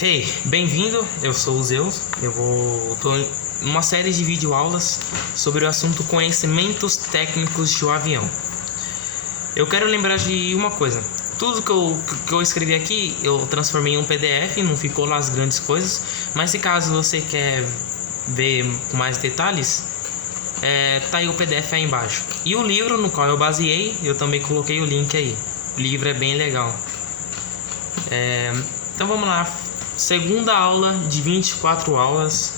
Hey, bem-vindo, eu sou o Zeus. Tô em uma série de videoaulas sobre o assunto conhecimentos técnicos de um avião. Eu quero lembrar de uma coisa. Tudo que eu escrevi aqui, eu transformei em um PDF, não ficou lá as grandes coisas. Mas se caso você quer ver com mais detalhes, tá aí o PDF aí embaixo. E o livro no qual eu baseei, eu também coloquei o link aí. O livro é bem legal. Então vamos lá. Segunda aula de 24 aulas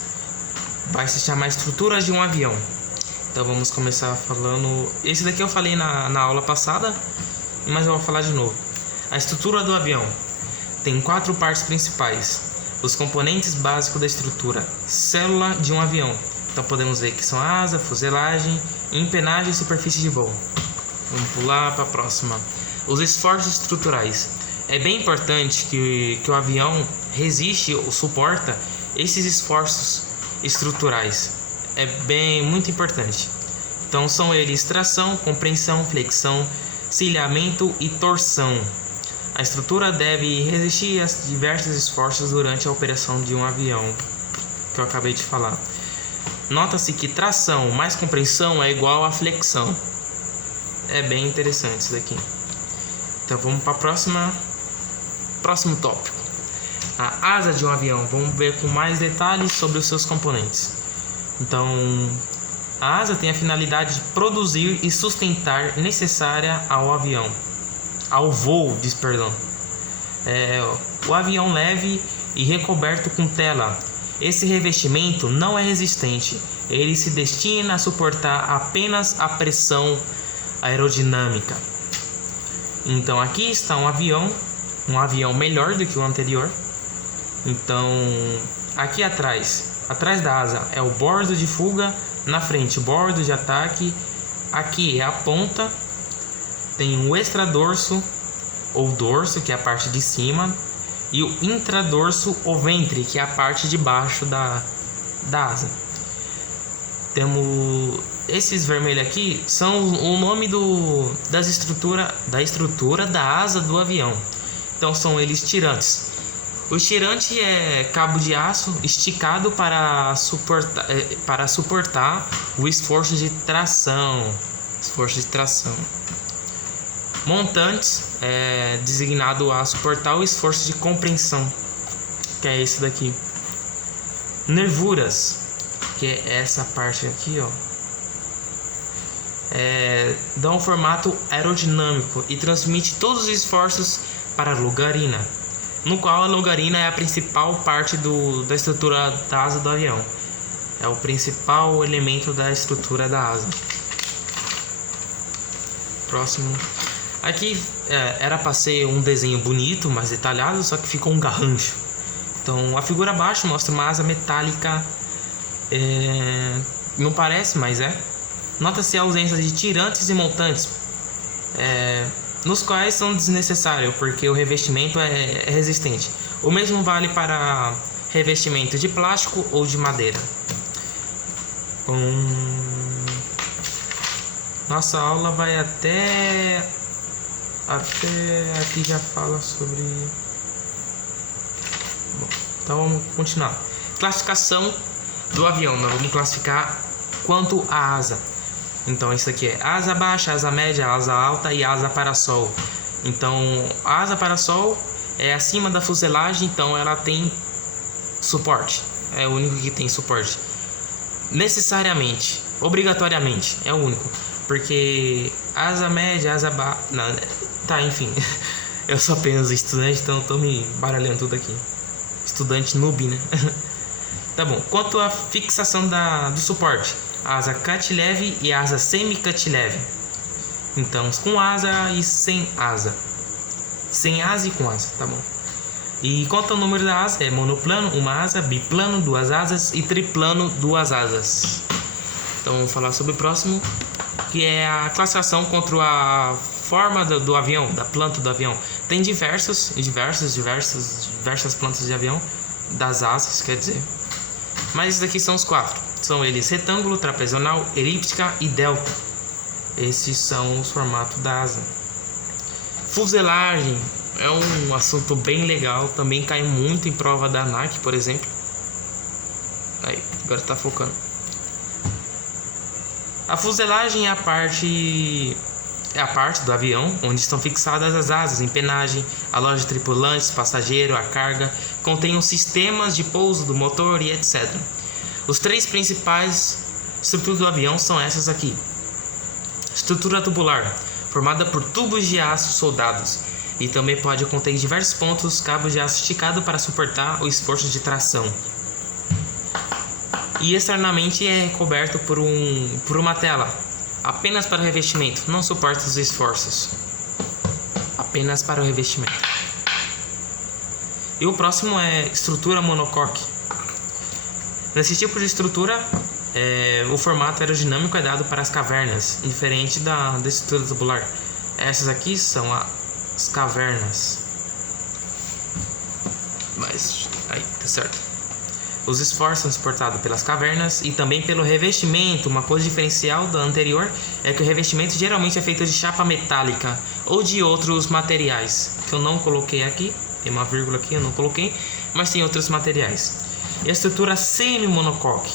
vai se chamar Estruturas de um Avião. Então vamos começar falando. Esse daqui eu falei na aula passada, mas eu vou falar de novo. A estrutura do avião tem 4 partes principais: os componentes básicos da estrutura, célula de um avião. Então podemos ver que são asa, fuselagem, empenagem e superfície de voo. Vamos pular para a próxima. Os esforços estruturais. É bem importante que o avião resiste ou suporta esses esforços estruturais. Muito importante. Então são eles tração, compreensão, flexão, cilhamento e torção. A estrutura deve resistir a diversos esforços durante a operação de um avião, que eu acabei de falar. Nota-se que tração mais compreensão é igual a flexão. É bem interessante isso daqui. Então vamos para próximo tópico. A asa de um avião. Vamos ver com mais detalhes sobre os seus componentes. Então, a asa tem a finalidade de produzir e sustentar necessária ao avião, ao voo, o avião leve e recoberto com tela. Esse revestimento não é resistente. Ele se destina a suportar apenas a pressão aerodinâmica. Então aqui está um avião melhor do que o anterior. Então aqui atrás da asa é o bordo de fuga, na frente o bordo de ataque, aqui é a ponta, tem o extradorso ou dorso, que é a parte de cima, e o intradorso ou ventre, que é a parte de baixo da asa. Temos esses vermelhos aqui, são o nome da estrutura da asa do avião. Então são eles tirantes. O tirante é cabo de aço esticado para suportar o esforço de tração. Montantes é designado a suportar o esforço de compreensão, que é esse daqui. Nervuras, que é essa parte aqui, dá um formato aerodinâmico e transmite todos os esforços para a longarina, no qual a longarina é a principal parte da estrutura da asa do avião. É o principal elemento da estrutura da asa. Próximo. Aqui era para ser um desenho bonito, mais detalhado, só que ficou um garrancho. Então a figura abaixo mostra uma asa metálica. Não parece, mas é. Nota-se a ausência de tirantes e montantes, nos quais são desnecessários, porque o revestimento é resistente. O mesmo vale para revestimento de plástico ou de madeira. Nossa aula vai até aqui, já fala sobre. Bom, então vamos continuar. Classificação do avião. Nós vamos classificar quanto à asa. Então isso aqui é asa baixa, asa média, asa alta e asa parasol. Então a asa parasol é acima da fuselagem, então ela tem suporte. É o único que tem suporte. Necessariamente, obrigatoriamente, é o único. Porque asa média, asa baixa... Tá, enfim. Eu sou apenas estudante, então eu tô me baralhando tudo aqui. Estudante noob, né? Tá bom. Quanto à fixação do suporte, asa cut leve e asa semi-cut leve. Então, com asa e sem asa. Sem asa e com asa, tá bom. E quanto ao número da asa, é monoplano, uma asa, biplano, 2 asas e triplano, 2 asas. Então, vamos falar sobre o próximo, que é a classificação contra a forma do avião, da planta do avião. Tem diversas plantas de avião, das asas, quer dizer. Mas esses daqui são os 4. São eles retângulo, trapezoidal, elíptica e delta. Esses são os formatos da asa. Fuselagem É um assunto bem legal, também cai muito em prova da ANAC, por exemplo. Aí, agora tá focando. A fuselagem é a parte do avião onde estão fixadas as asas, empenagem, a loja de tripulantes, passageiro, a carga, contém os sistemas de pouso do motor e etc. Os três principais estruturas do avião são essas aqui. Estrutura tubular, formada por tubos de aço soldados, e também pode conter em diversos pontos cabos de aço esticado para suportar o esforço de tração. E externamente é coberto por uma tela, apenas para o revestimento, não suporta os esforços. Apenas para o revestimento. E o próximo é estrutura monocoque. Nesse tipo de estrutura, o formato aerodinâmico é dado para as cavernas, diferente da estrutura tubular. Essas aqui são as cavernas. Mas aí, tá certo. Os esforços são suportados pelas cavernas e também pelo revestimento. Uma coisa diferencial da anterior é que o revestimento geralmente é feito de chapa metálica ou de outros materiais, que eu não coloquei aqui. Tem uma vírgula aqui, eu não coloquei, mas tem outros materiais. E a estrutura semi-monocoque,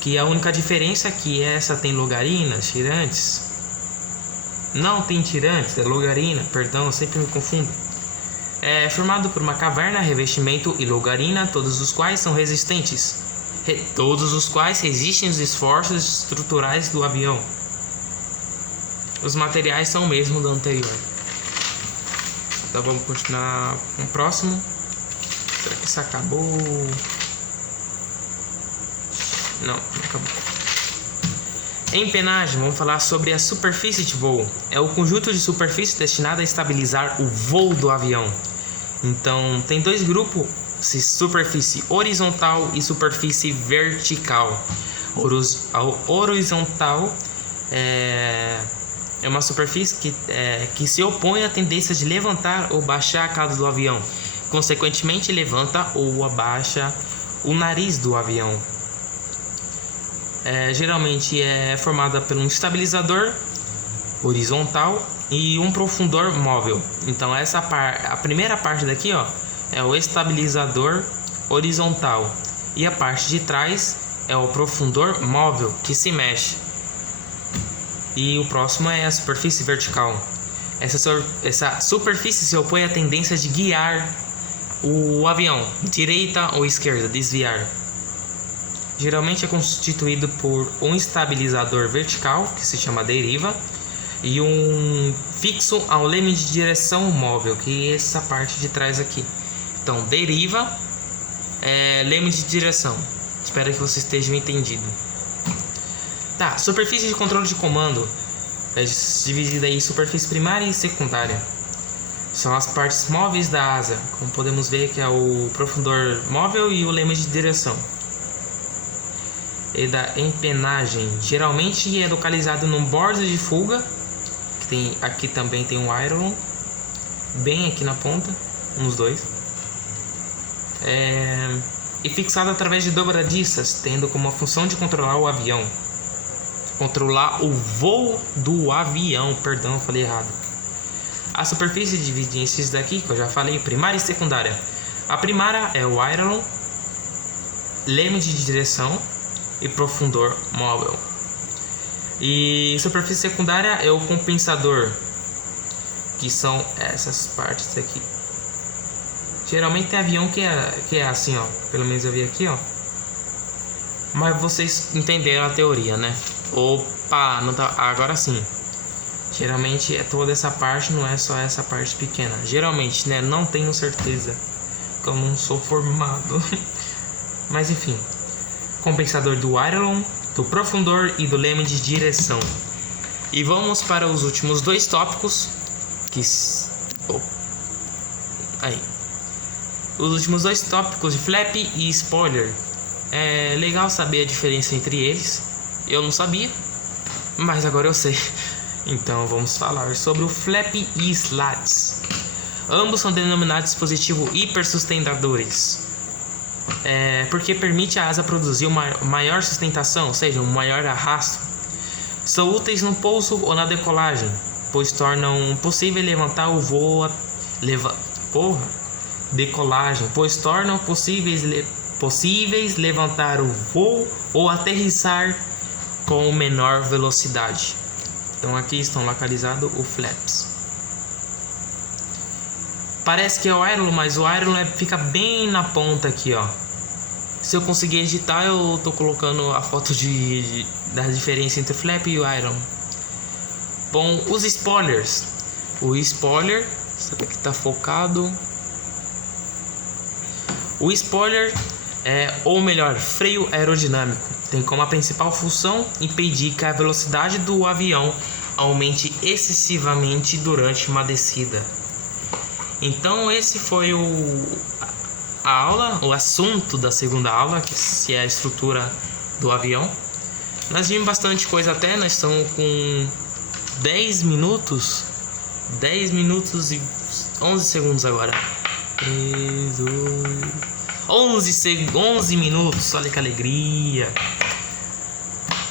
que a única diferença é que essa tem logarinas, tirantes. Não tem tirantes, é logarina, perdão, eu sempre me confundo. É formado por uma caverna, revestimento e logarina, todos os quais são resistentes. Todos os quais resistem aos esforços estruturais do avião. Os materiais são o mesmo do anterior. Então vamos continuar com o próximo. Será que isso acabou? Não acabou. Empenagem, vamos falar sobre a superfície de voo. É o conjunto de superfície destinado a estabilizar o voo do avião. Então, tem dois grupos, superfície horizontal e superfície vertical. A horizontal é uma superfície que se opõe à tendência de levantar ou baixar a cauda do avião. Consequentemente, levanta ou abaixa o nariz do avião. Geralmente é formada por um estabilizador horizontal e um profundor móvel. Então a primeira parte daqui, ó, é o estabilizador horizontal e a parte de trás é o profundor móvel que se mexe. E o próximo é a superfície vertical. Essa superfície se opõe à tendência de guiar o avião, direita ou esquerda, desviar. Geralmente é constituído por um estabilizador vertical, que se chama deriva, e um fixo ao leme de direção móvel, que é essa parte de trás aqui. Então, deriva é leme de direção. Espero que vocês estejam entendido. Tá, superfície de controle de comando é dividida em superfície primária e secundária. São as partes móveis da asa, como podemos ver que é o profundor móvel e o leme de direção. E da empenagem, geralmente é localizado no bordo de fuga, que aqui também tem um aileron, bem aqui na ponta, uns dois, e fixado através de dobradiças, tendo como função de controlar o avião, controlar o voo do avião, perdão, eu falei errado. A superfície divide em esses daqui, que eu já falei, primária e secundária. A primária é o aileron, leme de direção e profundor móvel. E superfície secundária é o compensador, que são essas partes aqui. Geralmente tem avião que é assim, ó. Pelo menos eu vi aqui, ó. Mas vocês entenderam a teoria, né? Opa, não tá, agora sim. Geralmente é toda essa parte, não é só essa parte pequena. Geralmente, né? Não tenho certeza, porque eu não sou formado. Mas enfim. Compensador do aileron, do profundor e do leme de direção. E vamos para os últimos dois tópicos. Os últimos dois tópicos de flap e spoiler. É legal saber a diferença entre eles. Eu não sabia, mas agora eu sei. Então vamos falar sobre o flap e slats. Ambos são denominados dispositivos hipersustentadores. Porque permite à asa produzir uma maior sustentação, ou seja, um maior arrasto. São úteis no pouso ou na decolagem, pois tornam possível levantar o voo decolagem, pois tornam possíveis levantar o voo ou aterrissar com menor velocidade. Então aqui estão localizados os flaps. Parece que é o aileron, mas o aileron fica bem na ponta aqui, ó. Se eu conseguir editar, eu tô colocando a foto da diferença entre o flap e o aileron. Bom, os spoilers. O spoiler, sabe que tá focado. O spoiler ou melhor, freio aerodinâmico, tem como a principal função impedir que a velocidade do avião aumente excessivamente durante uma descida. Então esse foi a aula, o assunto da segunda aula, que é a estrutura do avião. Nós vimos bastante coisa até, nós estamos com 10 minutos e 11 segundos agora. 3, 2, 11 minutos, olha que alegria.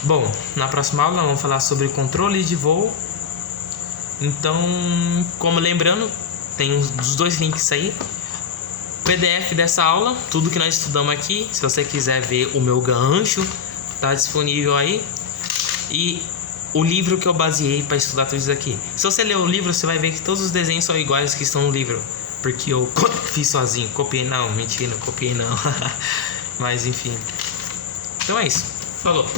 Bom, na próxima aula vamos falar sobre controle de voo. Então, como lembrando, tem os dois links aí. PDF dessa aula, tudo que nós estudamos aqui. Se você quiser ver o meu gancho, tá disponível aí. E o livro que eu baseei para estudar tudo isso aqui. Se você ler o livro, você vai ver que todos os desenhos são iguais que estão no livro, porque eu fiz sozinho. Copiei não, mentira, não copiei não. Mas enfim. Então é isso. Falou.